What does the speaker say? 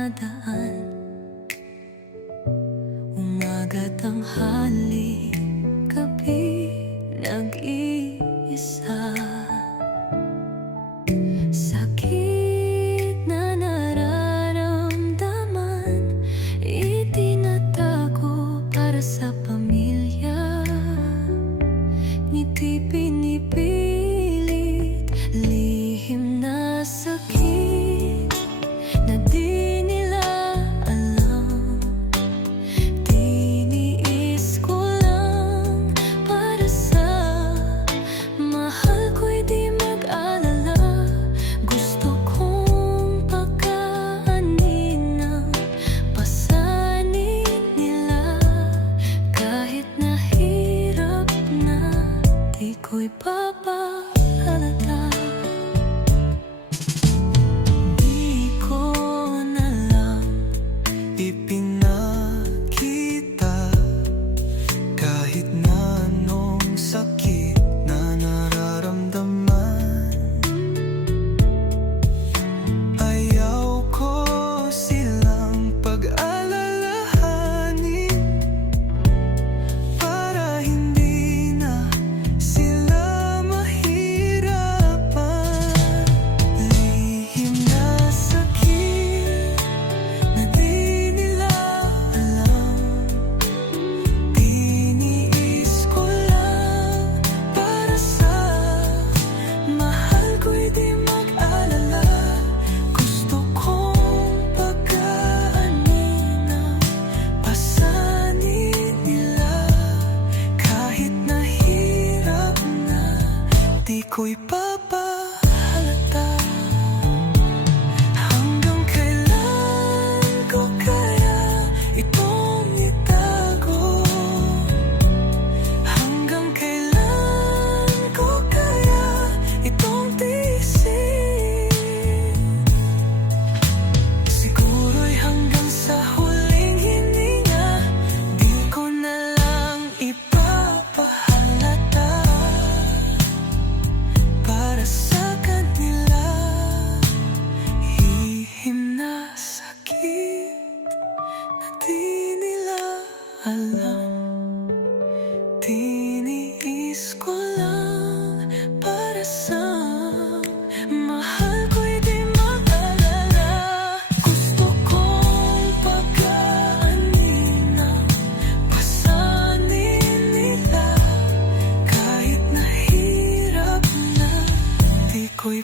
dumadaan, umaga, tanghali, gabi, nag-iisa. Sakit na nararamdaman, itinatago para sa pamilya. Ngiti pinipilit, lihim na sakit na di nila alam. Tiniis ko lang para sa mahal ko'y di mag-alala. Gusto kong pagkaanin ng pasanin nila. Kahit nahirap na, di ko'y papahalata. Di ko na lang ipinakita kahit na anong sakit na nararamdaman. Ayaw ko silang pag-alalahanin para hindi na sila mahirapan. Lihim na sakit na di nila alam. Tiniis ko lang para sa mahal ko'y di mag-alala. Gusto kong pagkaanin ng pasanin nila. Kahit nahirap na, di ko'y papahalata. Hanggang kailan ko kaya itong itago? Hanggang kailan ko kaya itong tiisin? Siguro'y hanggang sa huling hininga, di ko na lang ipapahalata. Para sa kanila, hihim na sakit na di nila alam. Tiniis ko lang para sa mahal ko'y di mag-alala. Gusto kong pagkaanin ng pasanin nila. Kahit nahirap na, di ko'y